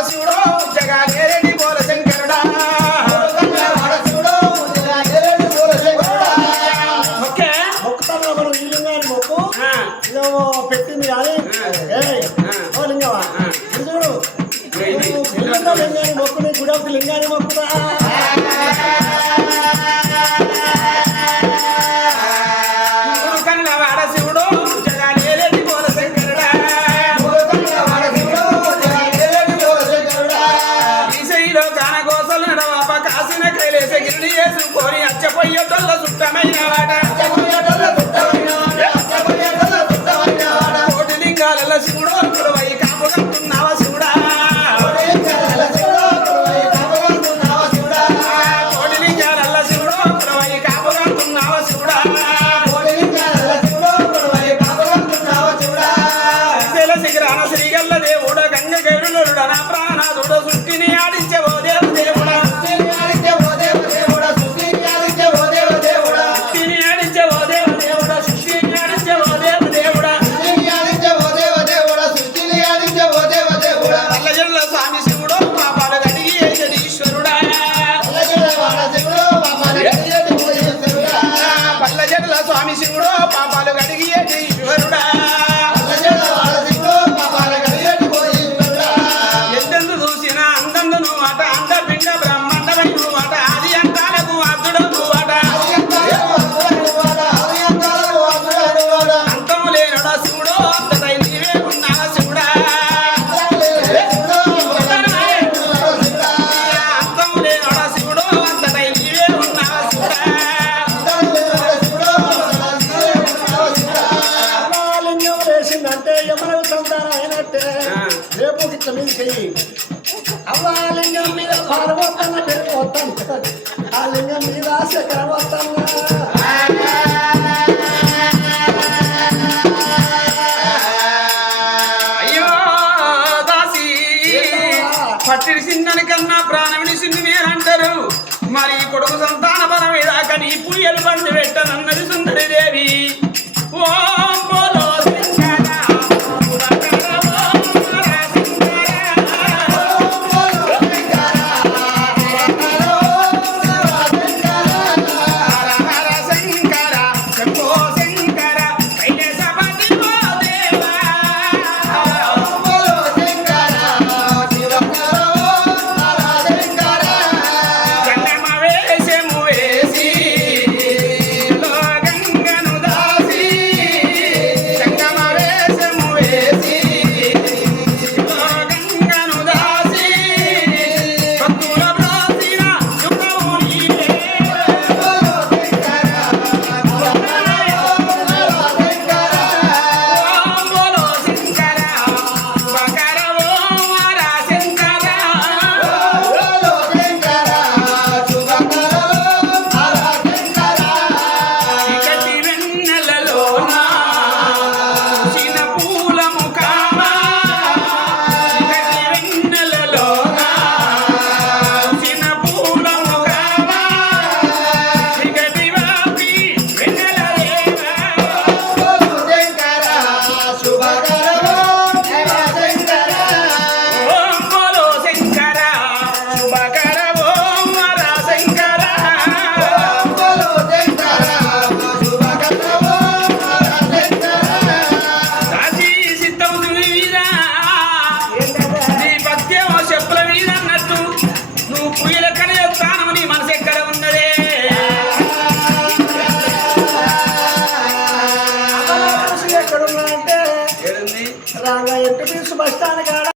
వాడశివుడో జగాలేరెడ్డి బోల శంకరుడా పెట్టింది కానీ లింగమా? చూడు. లింగాన్ని మొక్కుని గుడి లింగాన్ని మొక్కుతా. స్వామి శివుడు పాప రేపు ఇట్లా మీద చెయ్యి. అవ్వ లింగం మీద పారబోతున్న పెరిగిపోతాను ఆ లింగం మీద కన్నా అంటారు మరి పుయ్యలు పండు పెట్టనన్నది సుందరి దేవి. ఓ